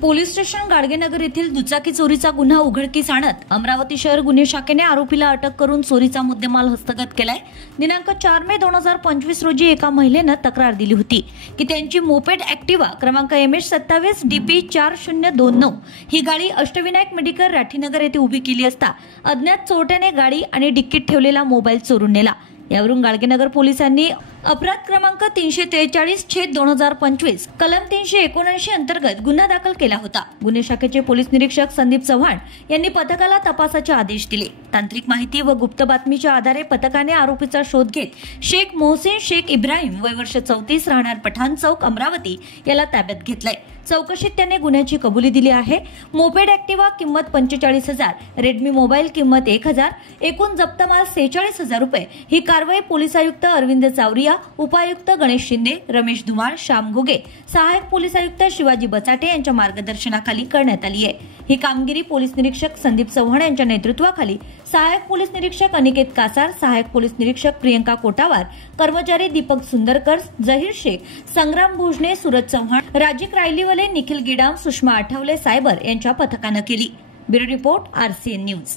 Police station Gadgenagar येथील दुचाकी चोरीचा गुन्हा उघडकीस आणत अमरावती शहर गुन्हे शाखेने आरोपीला अटक करून चोरीचा मुद्देमाल हस्तगत केलाय। दिनांक 4 मे 2025 रोजी एका महिलेने तक्रार दिली होती की त्यांची मोपेड ॲक्टिवा क्रमांक MH27 DP 4029 ही गाडी अष्टविनायक मेडिकल राठीनगर येथे उभी केली असता अज्ञात चोरट्याने गाडी आणि डिक्कीत ठेवलेला मोबाईल चोरून नेला। यावरून गाडगेनगर पोलिसांनी अपराध क्रमांक 343/2025 कलम 379 अंतर्गत गुन्हा दाखल केला होता। गुन्हे शाखेचे पोलीस निरीक्षक संदीप चव्हाण यांनी पथकाला तपासाचे आदेश दिले। तांत्रिक माहिती व गुप्त बातमीच्या आधारे पथकाने आरोपीचा शोध घेत शेख मोहसिन शेख इब्राहिम वय वर्ष 34 राहणार पठाण चौक अमरावती याला ताब्यात घेतलाय। चौकशीत त्याने गुन्ह्याची कबुली दिली आहे। मोपेड ॲक्टिवा किंमत 45,000, रेडमी मोबाईल किंमत 1,000, एकूण जप्त माल 46,000 रुपये। ही कारवाई पोलीस आयुक्त अरविंद चावरिया, उपायुक्त गणेश शिंदे, रमेश धुमाळ, श्याम घुगे, सहाय्यक पोलीस आयुक्त शिवाजी बचाटे यांच्या मार्गदर्शनाखाली करण्यात आली आहे। ही कामगिरी पोलीस निरीक्षक संदीप चव्हाण यांच्या नेतृत्वाखाली सहाय्यक पोलीस निरीक्षक अनिकेत कासार, सहाय्यक पोलीस निरीक्षक प्रियंका कोटावार, कर्मचारी दीपक सुंदरकर, जहीर शेख, संग्राम भोजने, सूरज चव्हाण, राजिक रायलीवले, निखिल गिडाम, सुषमा आठवले, सायबर यांच्या पथकाने केली। Bureau report RCN news.